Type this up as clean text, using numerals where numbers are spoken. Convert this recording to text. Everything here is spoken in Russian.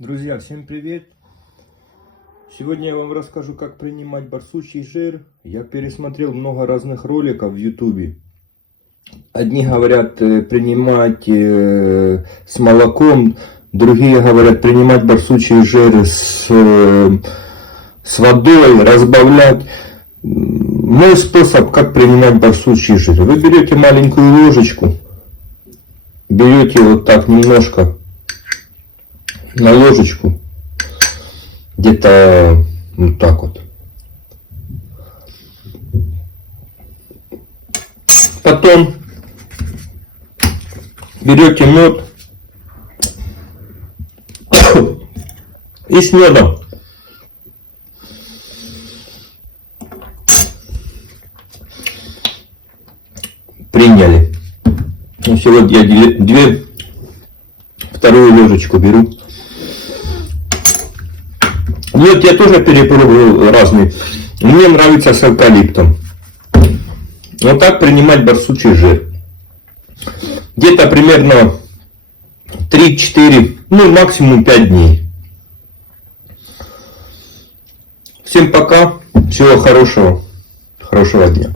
Друзья, всем привет! Сегодня я вам расскажу, как принимать барсучий жир. Я пересмотрел много разных роликов в YouTube. Одни говорят принимать с молоком, другие говорят принимать барсучий жир с водой, разбавлять. Мой способ, как принимать барсучий жир. Вы берете маленькую ложечку, берете вот так немножко на ложечку, где-то вот так вот. Потом берете мед и с медом приняли. Сегодня я вторую ложечку беру. Мед я тоже перепробовал разный. Мне нравится с эвкалиптом. Вот так принимать барсучий жир. Где-то примерно 3-4, ну максимум 5 дней. Всем пока. Всего хорошего. Хорошего дня.